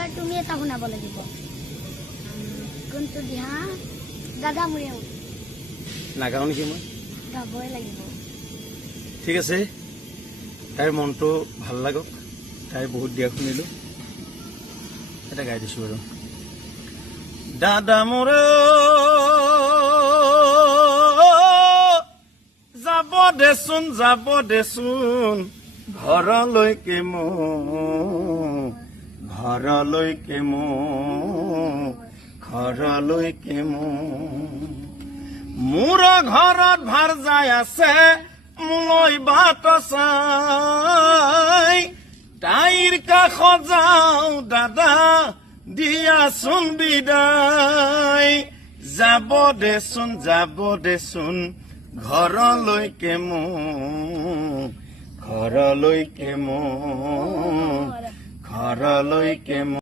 এইবাৰ তুমি এটা শুনাব লাগিব কোনটো দিহা দাদা মোৰে নাগাওঁ নেকি মই গাবই লাগিব ঠিক আছে তাইৰ মনটো ভাল লাগক তাই বহুত দিয়া শুনিলো এটা গাই দিছো বাৰু দাদা মোৰে যাব দেচোন ঘৰলৈকে মোৰ ঘৰত ভাৰ যাই আছে মোলৈ বাট চাই তাইৰ কাষত যাওঁ দাদা দিয়াচোন বিদায় যাব দেচোন ঘৰলৈকে মোৰ